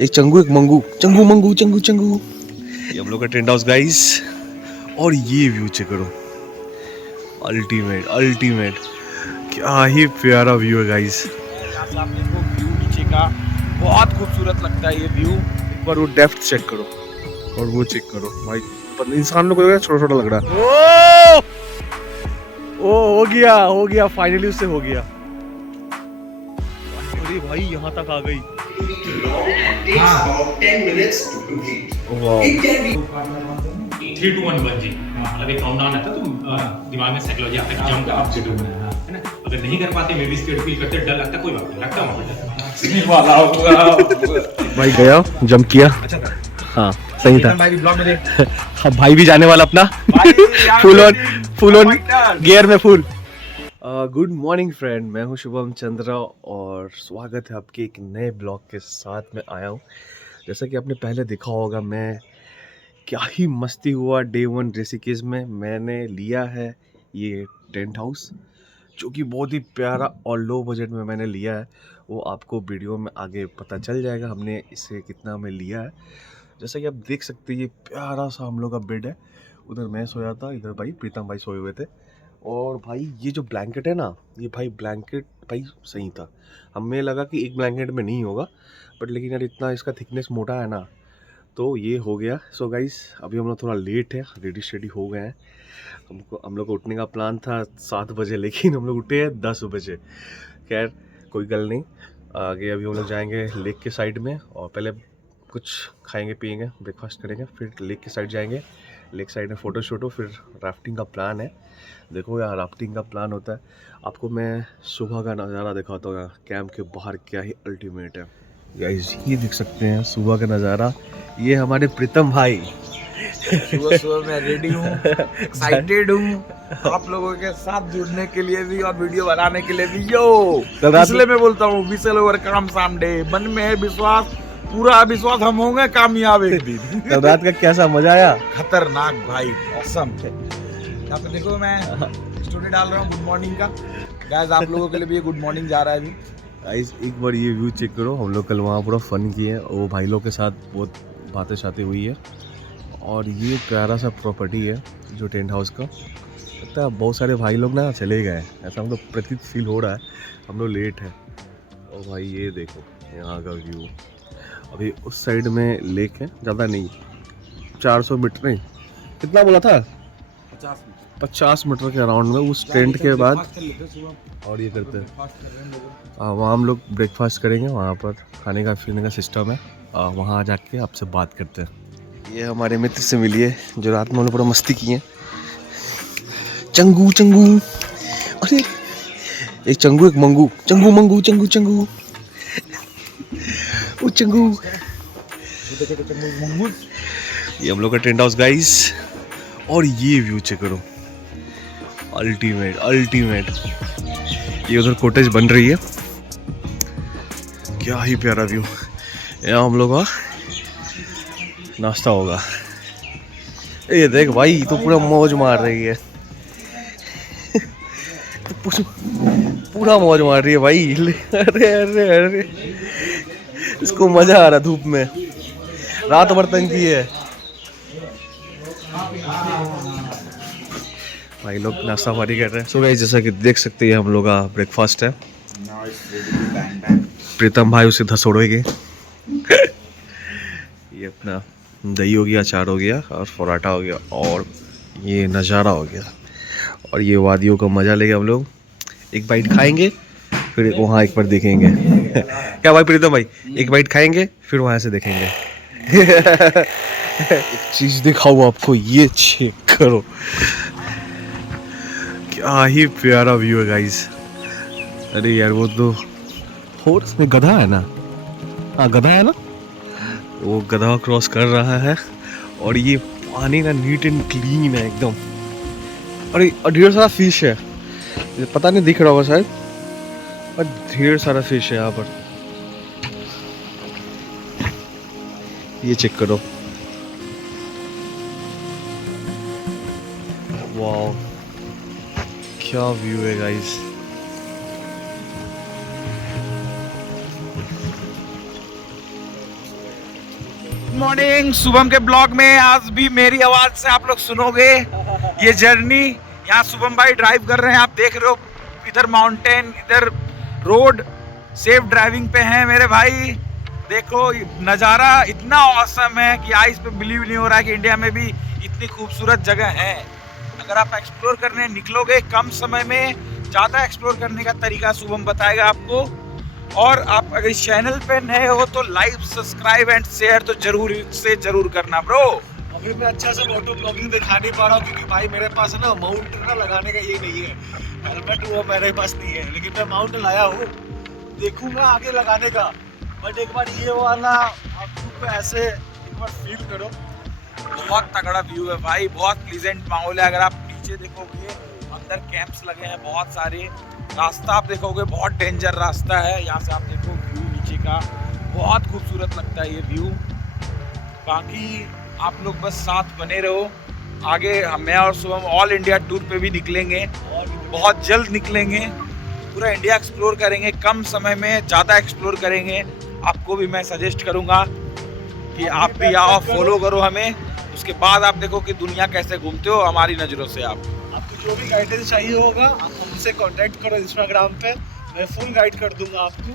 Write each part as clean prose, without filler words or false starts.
एक चंगू एक मंगू, चंगू मंगू चंगू चंगू। ये हम लोग का टेंट हाउस गाइस, और ये व्यू चेक करो, अल्टीमेट अल्टीमेट, क्या ही प्यारा व्यू है गाइस। यहाँ से आप देखो व्यू नीचे का, बहुत खूबसूरत लगता है ये व्यू। एक बार वो डेप्थ चेक करो और वो चेक करो भाई, पर इंसान लोग को छोटा छोटा लग रहा है। ओ हो गया फाइनली, उससे हो गया। अरे भाई यहाँ तक आ गई। वाह 3 2 1 बन जी, मतलब एक काउंटडाउन आता है तो दिमाग में साइकोलॉजी आता है कि जंप अप से है ना। अगर नहीं कर पाते, मे बी स्केर्ड फील करते, डर लगता, कोई बात नहीं, लगता वहां भाई गया, जंप किया, हाँ सही था। भाई ब्लॉग में देख, हाँ भाई भी जाने वाला अपना फुल ऑन गियर में फुल। गुड मॉर्निंग फ्रेंड, मैं हूँ शुभम चंद्रा और स्वागत है आपके एक नए ब्लॉग के साथ में आया हूँ। जैसा कि आपने पहले देखा होगा, मैं क्या ही मस्ती हुआ डे 1 ऋषिकेश में। मैंने लिया है ये टेंट हाउस, जो कि बहुत ही प्यारा और लो बजट में मैंने लिया है। वो आपको वीडियो में आगे पता चल जाएगा हमने इसे कितना में लिया है। जैसा कि आप देख सकते हैं, ये प्यारा सा हम लोग का बेड है। उधर मैं सोया था, इधर भाई प्रीतम भाई सोए हुए थे। और भाई ये जो ब्लैंकेट है ना, ये भाई ब्लैंकेट भाई सही था। हमें लगा कि एक ब्लैंकेट में नहीं होगा, बट लेकिन यार इतना इसका थिकनेस मोटा है ना, तो ये हो गया। सो गाइस अभी हम लोग थोड़ा लेट है, रेडी शेडी हो गए हैं। हम लोग को उठने का प्लान था 7 बजे, लेकिन हम लोग उठे हैं 10 बजे। खैर कोई गल नहीं, आगे अभी हम लोग जाएंगे लेक के साइड में, और पहले कुछ खाएंगे पिएंगे, ब्रेकफास्ट करेंगे, फिर लेक के साइड जाएंगे। लेक साइड में फ़ोटो शूटो, फिर राफ्टिंग का प्लान है। देखो यार, राफ्टिंग का प्लान होता है। आपको मैं सुबह का नज़ारा दिखाता हूँ यहाँ कैंप के बाहर, क्या ही अल्टीमेट है गाइस। ये देख सकते हैं सुबह का नज़ारा, ये हमारे प्रीतम भाई। सुबह सुबह मैं रेडी हूँ, एक्साइटेड हूँ आप लोगों के साथ जुड़ने के लिए भी और वीडियो बनाने के लिए भी। इसलिए मैं बोलता हूँ विशल ओवर काम सामडे, मन में है विश्वास, पूरा विश्वास हम होंगे कामयाब एक दिन। कल रात का कैसा मजा आया? खतरनाक भाई, ऑसम। यहाँ पे देखो मैं स्टोरी डाल रहा हूँ गुड मॉर्निंग का, गाइस आप लोगों के लिए भी गुड मॉर्निंग जा रहा है अभी। गाइस एक बार ये व्यू चेक करो, हम लोग कल वहाँ पूरा फन किए हैं, वो भाई लोग के साथ बहुत बातें शातें हुई है। और ये प्यारा सा प्रॉपर्टी है जो टेंट हाउस का। लगता है बहुत सारे भाई लोग ना चले गए, ऐसा हमको प्रतीत फील हो रहा है, हम लोग लेट है। और भाई ये देखो यहाँ का व्यू, अभी उस साइड में लेक है, ज़्यादा नहीं 400 मीटर, नहीं कितना बोला था, 50 मीटर के अराउंड में उस टेंट के बाद। और ये करते हैं वहाँ हम लोग ब्रेकफास्ट करेंगे, वहाँ पर खाने का पीने का सिस्टम है, वहाँ जाके आपसे बात करते हैं। ये हमारे मित्र से मिलिए जो रात में हम लोग पूरा मस्ती किए। चंगू चंगू, अरे एक चंगू एक मंगू, चंगू मंगू चंगू चंगू, वो चंगू। ये हम लोग का टेंट हाउस गाइस, और ये व्यू चेक करो, अल्टीमेट अल्टीमेट। ये उधर कॉटेज बन रही है, क्या ही प्यारा व्यू। यहाँ हम लोग का नाश्ता होगा। ये देख भाई, तो पूरा मौज मार रही है। तो पूरा मौज मार रही है भाई। अरे अरे अरे, इसको मजा आ रहा धूप में, रात भर तंग की है। भाई लोग नाश्ता पानी कर रहे हैं। सो गाइस जैसा कि देख सकते हैं हम लोग का ब्रेकफास्ट है। प्रीतम भाई उसे धसोड़ेंगे। ये अपना दही हो गया, अचार हो गया, और पराठा हो गया, और ये नज़ारा हो गया। और ये वादियों का मज़ा लेंगे हम लोग। एक बाइट खाएंगे, फिर वहाँ एक बार देखेंगे। क्या भाई प्रीतम भाई, एक बाइट खाएंगे फिर वहाँ से देखेंगे। एक चीज़ दिखाऊँ आपको, ये चेक करो, क्या ही प्यारा व्यू है गाइस। अरे यार वो तो हॉर्स में गधा है ना, हाँ गधा है ना, वो गधा क्रॉस कर रहा है। और ये पानी ना नीट एंड क्लीन है एकदम। अरे ढेर सारा फिश है, पता नहीं दिख रहा होगा शायद, पर ढेर सारा फिश है यहाँ पर। ये चेक करो, वाह क्या व्यू है गाइस। Good morning. शुभम के ब्लॉग में आज भी मेरी आवाज से आप लोग सुनोगे ये जर्नी। यहाँ शुभम भाई ड्राइव कर रहे हैं, आप देख रहे हो, इधर माउंटेन, इधर रोड, सेफ ड्राइविंग पे हैं मेरे भाई। देखो नज़ारा इतना औसम है कि आइस पे बिलीव नहीं हो रहा है कि इंडिया में भी इतनी खूबसूरत जगह है। अगर आप एक्सप्लोर करने निकलोगे कम समय में, ज़्यादा एक्सप्लोर करने का तरीका शुभम बताएगा आपको। और आप अगर इस चैनल पे नए हो तो लाइक, सब्सक्राइब एंड शेयर तो जरूर से जरूर करना ब्रो। अभी मैं अच्छा सा मोटो ब्लॉगिंग दिखा नहीं पा रहा हूँ क्योंकि भाई मेरे पास है ना माउंट ना लगाने का ये नहीं है, हेलमेट वो मेरे पास नहीं है, लेकिन मैं माउंट लाया हूँ, देखूंगा आगे लगाने का। बट एक बार ये वाला आप खुद पे ऐसे एक बार फील करो, बहुत तगड़ा व्यू है भाई, बहुत प्लीजेंट माहौल है। अगर आप नीचे देखोगे अंदर कैंप्स लगे हैं बहुत सारे, रास्ता आप देखोगे बहुत डेंजर रास्ता है। यहाँ से आप देखो व्यू नीचे का, बहुत खूबसूरत लगता है ये व्यू। बाकी आप लोग बस साथ बने रहो, आगे मैं और शुभम ऑल इंडिया टूर पे भी निकलेंगे, बहुत जल्द निकलेंगे, पूरा इंडिया एक्सप्लोर करेंगे, कम समय में ज़्यादा एक्सप्लोर करेंगे। आपको भी मैं सजेस्ट करूँगा कि आप भी आओ, फॉलो करो हमें, उसके बाद आप देखो कि दुनिया कैसे घूमते हो हमारी नज़रों से। आपको जो भी गाइडेंस चाहिए होगा आप हमसे कांटेक्ट करो इंस्टाग्राम पे, मैं फुल गाइड कर दूंगा आपको,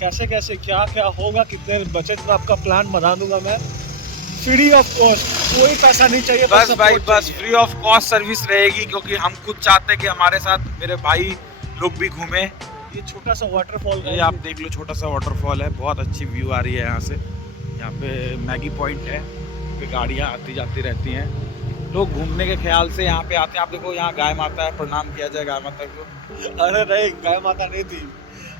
कैसे कैसे क्या क्या होगा, कितने बजट में आपका प्लान बना दूंगा मैं, फ्री ऑफ कॉस्ट, कोई पैसा नहीं चाहिए, बस भाई बस फ्री ऑफ कॉस्ट सर्विस रहेगी, क्योंकि हम खुद चाहते हैं कि हमारे साथ मेरे भाई लोग भी घूमें। ये छोटा सा वाटरफॉल ये आप देख लो, छोटा सा वाटरफॉल है, बहुत अच्छी व्यू आ रही है यहाँ से। यहाँ पे मैगी पॉइंट है, पे गाड़ियाँ आती जाती रहती हैं, लोग घूमने के ख्याल से यहाँ पे आते हैं। आप देखो यहाँ गाय माता है, प्रणाम किया जाए गाय माता को। अरे नहीं, गाय माता नहीं थी,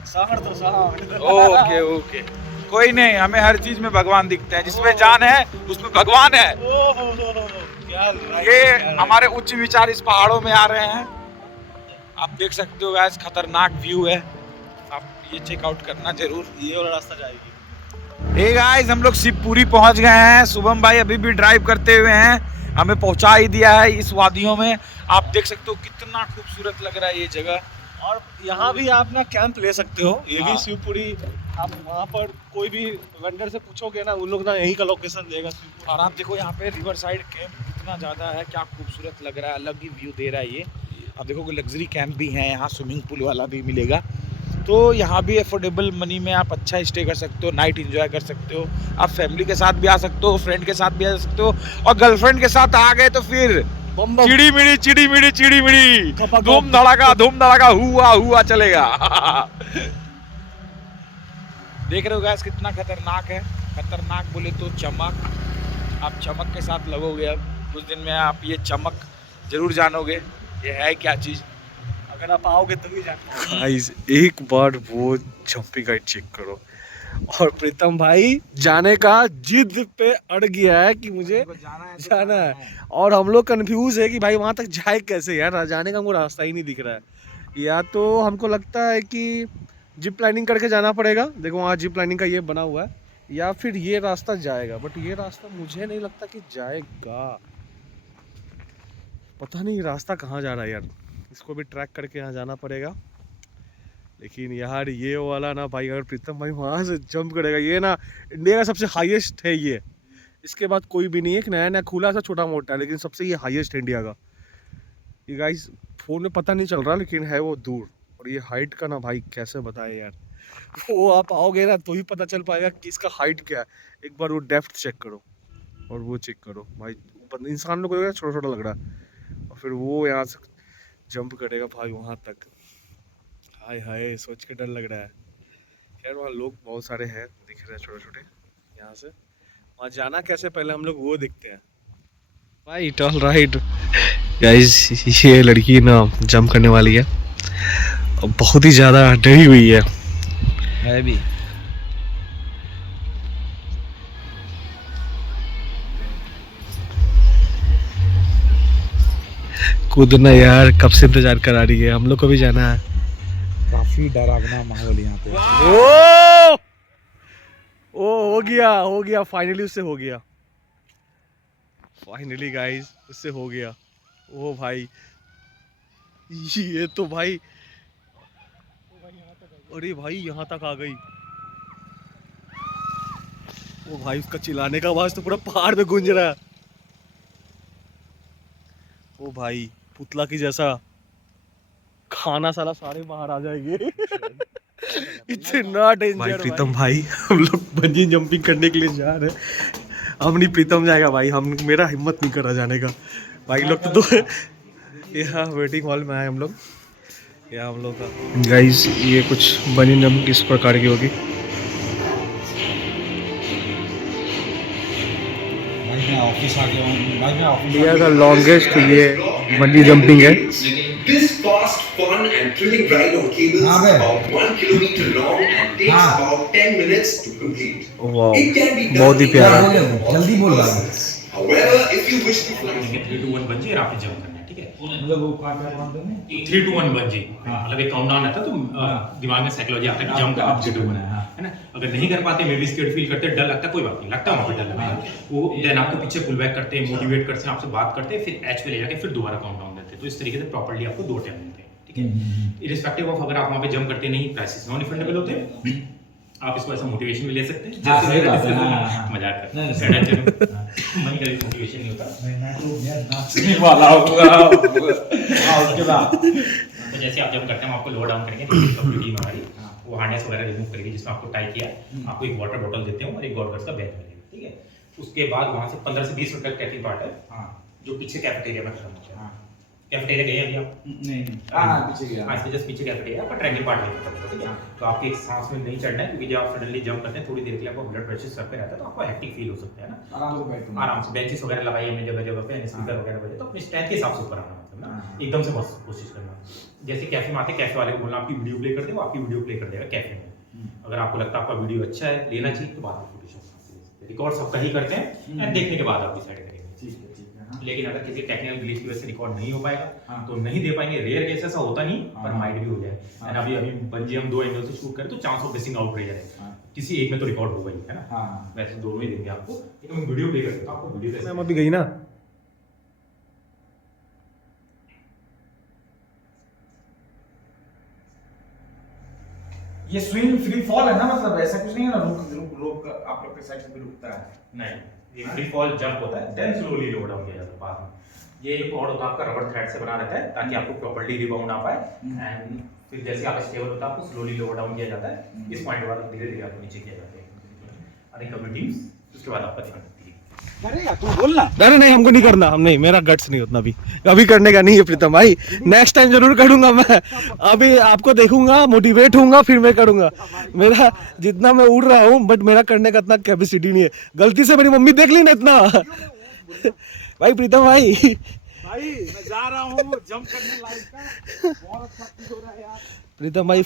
सांड तो सांड। ओके ओके, कोई नहीं, हमें हर चीज में भगवान दिखते हैं, जिसमें जान है उसमें भगवान है। क्या ये हमारे उच्च विचार इस पहाड़ों में आ रहे हैं, आप देख सकते हो गाइस, खतरनाक व्यू है, आप ये चेकआउट करना जरूर। ये वाला रास्ता जाएगी। हे गाइस, हम लोग शिवपुरी पहुंच गए हैं। शुभम भाई अभी भी ड्राइव करते हुए हैं, हमें पहुंचा ही दिया है इस वादियों में। आप देख सकते हो कितना खूबसूरत लग रहा है ये जगह। और यहाँ भी आप ना कैंप ले सकते हो, ये भी हाँ। शिवपुरी, आप वहाँ पर कोई भी वेंडर से पूछोगे ना, उन लोग ना यहीं का लोकेशन देगा। और आप देखो यहाँ पे रिवर साइड कैंप कितना ज़्यादा है, क्या खूबसूरत लग रहा है, अलग ही व्यू दे रहा है ये। आप देखो लग्जरी कैंप भी हैं यहाँ, स्विमिंग पूल वाला भी मिलेगा, तो यहाँ भी अफोर्डेबल मनी में आप अच्छा स्टे कर सकते हो, नाइट एंजॉय कर सकते हो। आप फैमिली के साथ भी आ सकते हो, फ्रेंड के साथ भी आ सकते हो, और गर्लफ्रेंड के साथ आ गए तो फिर चिड़ी मिड़ी चिड़ी मिड़ी चिड़ी मिड़ी, धूम धड़ाका हुआ चलेगा। देख रहे हो गैस कितना खतरनाक है, खतरनाक बोले तो चमक, आप चमक के साथ लगोगे। अब कुछ दिन में आप ये चमक जरूर जानोगे ये है क्या चीज़, अगर आप आओगे तभी जाना। गाइस एक बार वो जंपिंग गाइड चेक करो, और प्रीतम भाई जाने का जिद पे अड़ गया है कि मुझे जाना है, और हम लोग कंफ्यूज है कि भाई वहाँ तक जाए कैसे यार, जाने का हमको रास्ता ही नहीं दिख रहा है। या तो हमको लगता है कि जिप लाइनिंग करके जाना पड़ेगा, देखो वहाँ जिप लाइनिंग का ये बना हुआ है, या फिर ये रास्ता जाएगा, बट ये रास्ता मुझे नहीं लगता कि जाएगा, पता नहीं रास्ता कहाँ जा रहा है यार, इसको भी ट्रैक करके यहाँ जाना पड़ेगा। लेकिन यार ये वाला ना भाई, अगर प्रीतम भाई वहाँ से जंप करेगा, ये ना इंडिया का सबसे हाईएस्ट है ये, इसके बाद कोई भी नहीं है, एक नया नया खुला सा छोटा मोटा है, लेकिन सबसे ये हाईएस्ट है इंडिया का। ये गाइस फ़ोन में पता नहीं चल रहा, लेकिन है वो दूर, और ये हाइट का ना भाई कैसे बताए यार, वो आप आओगे ना तो ही पता चल पाएगा कि इसका हाइट क्या है। एक बार वो डेप्थ चेक करो और वो चेक करो भाई, इंसान लोग को छोटा छोटा लग रहा है, और फिर वो यहाँ से जंप करेगा भाई वहाँ तक, हाय हाय सोच के डर लग रहा है। खैर वहाँ लोग बहुत सारे हैं, दिख रहे हैं छोटे छोटे, यहाँ से वहाँ जाना कैसे पहले हम लोग वो देखते हैं। राइट, ऑल राइट गाइस, ये लड़की ना जंप करने वाली है, और बहुत ही ज़्यादा डरी हुई है भी। कूदना यार, कब से इंतजार करा रही है, हम लोग को भी जाना है। काफी डरावना माहौल यहाँ पे। ओ हो गया फाइनली, उससे हो गया फाइनली गाइस, उससे हो गया। ओ भाई ये तो भाई, अरे भाई यहाँ तक आ गई, ओ भाई उसका चिल्लाने का आवाज तो पूरा पहाड़ में गूंज रहा है। ओ भाई पुतला की जैसा खाना साला सारे बाहर आ जाएंगे। इतना डेंजर भाई। प्रीतम भाई हम लोग बंजी जंपिंग करने के लिए जा रहे हैं। हम नहीं, प्रीतम जाएगा भाई, हम मेरा हिम्मत नहीं कर रहा जाने का। भाई लोग तो यहाँ वेटिंग हॉल में आए हम लोग। यहाँ हम लोग का गाइस ये कुछ बंजी जंपिंग किस प्रकार की होगी। ऑफिस आ गया हूँ। इंडिया का लॉन्गेस्ट ये बंजी जंपिंग है। This fast, fun and thrilling ride on cables is about 1 kilometer long and takes about 10 minutes to complete. वाह, It can be done बहुत ही प्यारा। जल्दी बोल रहा हूँ। However, if you wish to fly 3 2 1 bungee और आपने जंप करना है, ठीक है? मतलब वो क्या 3 2 1 बंजी, मतलब एक काउंटडाउन आता है तो दिमाग में साइकोलॉजी आता है कि जंप करना 3 2 1 है ना? अगर नहीं कर पाते, मे बी स्केर्ड फील करते, डर लगता है, कोई बात नहीं, लगता है वहाँ पे डर लगता है, वो देन आपको पीछे पुल बैक करते हैं, मोटिवेट करते हैं, आपसे बात करते हैं, फिर एच पे ले जाके फिर दोबारा काउंटडाउन देते हैं। तो इस तरीके से प्रॉपर्ली आपको 2 टाइम मिलते हैं, ठीक है? इरिस्पेक्टिव ऑफ अगर आप वहाँ पे जंप करते नहीं, क्राइसिस नॉन रिफंडेबल होते हैं, आप इसको ऐसा मोटिवेशन भी ले सकते हैं। हाँ, सही बात है, मजाक करते हैं, मनी का मोटिवेशन नहीं होता। नाचने वाला होगा। उसके बाद तो जैसे आप जब करते हैं, हम आपको लोअर डाउन करेंगे, टीम हमारी वो हार्नेस वगैरह रिमूव करेगी जिसमें आपको टाई किया, आपको एक वाटर बोतल देते हैं और एक गॉडगर्स का बैग मिलेगा, ठीक है? उसके बाद वहाँ से 15 से 20 मिनट का कैफे पार्ट है जो पीछे कैफेटेरिया में खत्म होता है। कैफेटेरिया गए अभी आप? नहीं पीछे गया। इसके जस्ट पीछे कैफेटेरिया पर ट्रैकिंग पार्ट नहीं खत्म होता, ठीक है? तो आपकी एक सांस में नहीं चढ़ना है, क्योंकि जब आप सडनली जंप करते हैं थोड़ी देर के लिए आपको ब्लड प्रेशर सर पे रहता है, तो आपको हेक्टिक फील हो सकता है ना। आराम से बेंचेस वगैरह लगाई हमने जगह जगह पे, स्पीकर वगैरह बजे, तो अपनी स्ट्रेंथ के हिसाब से ऊपर आना, मतलब ना एकदम से बस कोशिश करना। जैसे कैफे में आते, कैफे वाले को बोलना आपकी वीडियो प्ले कर दे, वो आपकी वीडियो प्ले कर देगा कैफे में। अगर आपको लगता है आपका वीडियो अच्छा है, लेना चाहिए, तो बाद में फोटो रिकॉर्ड सबका ही करते हैं एंड देखने के बाद आप डिसाइड करेंगे। लेकिन अगर किसी टेक्निकल ग्लिच की वजह से रिकॉर्ड नहीं हो पाएगा तो नहीं दे पाएंगे। रेयर केस ऐसा होता नहीं, पर माइट भी हो जाए। एंड अभी बंजी हम 2 एंगल से शूट करें तो chance of missing out rare है, किसी एक में तो रिकॉर्ड होगा ही, है ना? वैसे दोनों ही देंगे आपको, लेकिन हम वीडियो प्ले करते हैं तो आपको वीडियो मैम अभी गई ना। ये स्विंग फ्री फॉल है ना, मतलब ऐसा कुछ नहीं है ना, रोक आप लोग के साइड से भी रुकता है? नहीं, ये फ्री फॉल जंप होता है, देन स्लोली लो डाउन किया जाता है बाद में। ये एक कॉर्ड होता है आपका, रबर थ्रेड से बना रहता है ताकि आपको प्रॉपर्ली रिबाउंड आ पाए। एंड फिर जैसे आप स्टेबल होता है आपको स्लोली लो डाउन किया जाता है। इस पॉइंट के बाद धीरे धीरे आपको नीचे किया जाता है। अरे कबड्डी टीम्स उसके बाद आपका ध्यान रखती है। करेगा तू बोलना। अरे नहीं, हमको नहीं करना, हम नहीं, मेरा गट्स नहीं उतना अभी करने का नहीं है प्रीतम भाई। नेक्स्ट टाइम जरूर करूंगा मैं। अभी आपको देखूंगा, मोटिवेट होऊंगा, फिर मैं करूंगा। मेरा जितना मैं उड़ रहा हूँ, बट मेरा करने का इतना कैपेसिटी नहीं है। गलती से मेरी मम्मी देख ली ना इतना। भाई प्रीतम भाई मैं जा रहा हूँ जंप करने लाइक का, बहुत अच्छा फील हो रहा है यार। प्रीतम भाई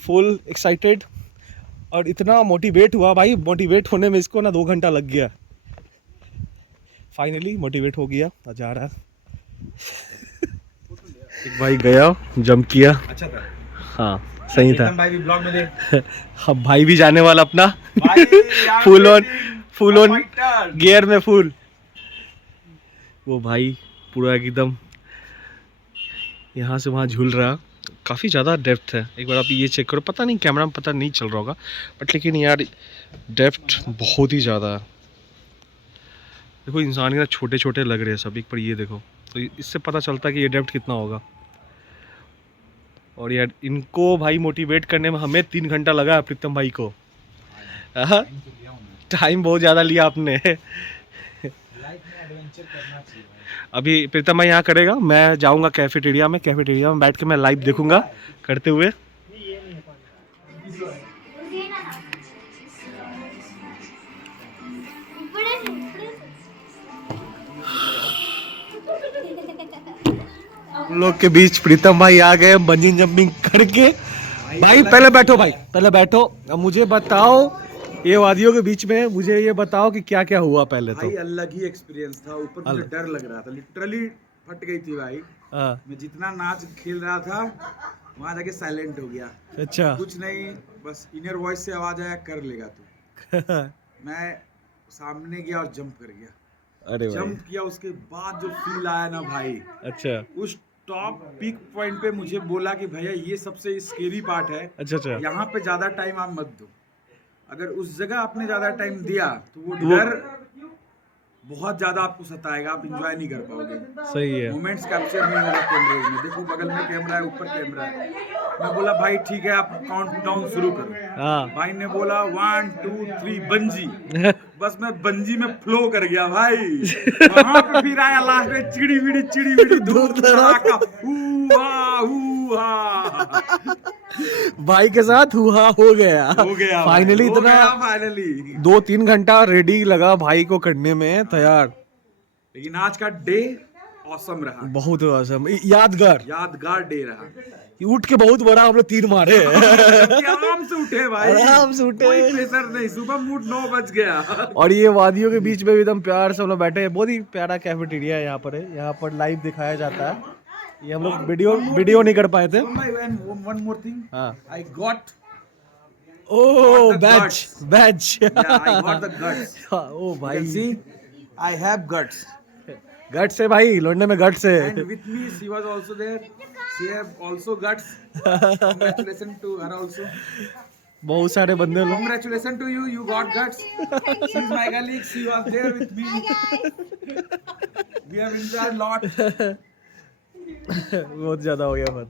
फुल एक्साइटेड और इतना मोटिवेट हुआ भाई। मोटिवेट होने में इसको ना 2 घंटा लग गया। फाइनली मोटिवेट हो गया, जा रहा। एक भाई गया, जंप किया, अच्छा था, हाँ सही था। भाई भी ब्लॉग में दे। अब भाई भी जाने वाला अपना फुल ऑन गियर में फुल। वो भाई पूरा एकदम यहाँ से वहाँ झूल रहा। काफ़ी ज़्यादा डेप्थ है, एक बार आप ये चेक करो। पता नहीं कैमरा में पता नहीं चल रहा होगा, बट लेकिन यार डेप्थ बहुत ही ज़्यादा है। देखो इंसान के छोटे छोटे लग रहे हैं सब, एक पर ये देखो, तो इससे पता चलता है कि ये डेप्थ कितना होगा। और यार इनको भाई मोटिवेट करने में हमें 3 घंटा लगा प्रीतम भाई को। टाइम बहुत ज़्यादा लिया आपने। अभी प्रीतम भाई यहाँ करेगा, मैं जाऊँगा कैफेटेरिया में बैठ के मैं लाइव देखूंगा करते हुए। हम लोग के बीच प्रीतम भाई आ गए बंजी जंपिंग करके। भाई पहले बैठो, पहले बैठो। अब मुझे बताओ, ये वादियों के बीच में मुझे ये बताओ कि क्या क्या हुआ पहले। तो भाई अलग ही एक्सपीरियंस था, ऊपर मुझे डर लग रहा था, लिटरली फट गई थी भाई। मैं जितना नाच खेल रहा था वहां जाके साइलेंट हो गया। अच्छा, कुछ नहीं, बस इनर वॉइस से आवाज आया, कर लेगा तू। मैं सामने गया और जंप कर गया। अरे जंप किया, उसके बाद जो फील आया ना भाई, अच्छा, उस टॉप पीक पॉइंट पे मुझे बोला कि भैया ये सबसे स्केरी पार्ट है। अच्छा, यहाँ पे ज्यादा टाइम आप मत दो, अगर उस जगह आपने ज्यादा टाइम दिया तो वो डर बहुत ज्यादा आपको सताएगा, आप एंजॉय नहीं कर पाओगे। सही है। मोमेंट्स कैप्चर नहीं होगा कैमरे में। देखो बगल में कैमरा है, ऊपर कैमरा है। मैं बोला भाई ठीक है आप काउंट डाउन शुरू करो। हाँ। भाई ने बोला 1 2 3 बंजी। बस मैं बंजी में फ्लो कर गया भाई। वहां पे फिर आया लास्ट में चिड़ी विड़ी धूम धड़ाका भाई के साथ हुआ हो गया फाइनली। इतना फाइनली 2-3 घंटा रेडी लगा भाई को करने में तैयार। लेकिन आज का डे ऑसम रहा, बहुत awesome, यादगार डे रहा। उठ के बहुत बड़ा हम लोग तीर मारे आराम से उठे भाई, आराम से उठे, कोई प्रेशर नहीं। सुबह मूड 9 बज गया। और ये वादियों के बीच में भी एकदम प्यार से हम लोग बैठे हैं। बहुत ही प्यारा कैफेटेरिया है यहाँ पर। यहाँ पर लाइव दिखाया जाता है। ये हम लोग वीडियो नहीं कर पाए थे। One more thing, हाँ। I got batch yeah, I got the guts. Oh You भाई can see, I have guts. Guts है भाई, लौंडे में गट्स है। And with me, she was also there. She have also guts. Congratulations to her also. बहुत सारे बंदे लोग। Congratulations to you. You got guts. She is my colleague. She was there with me. We have enjoyed a lot. बहुत ज्यादा हो गया बात।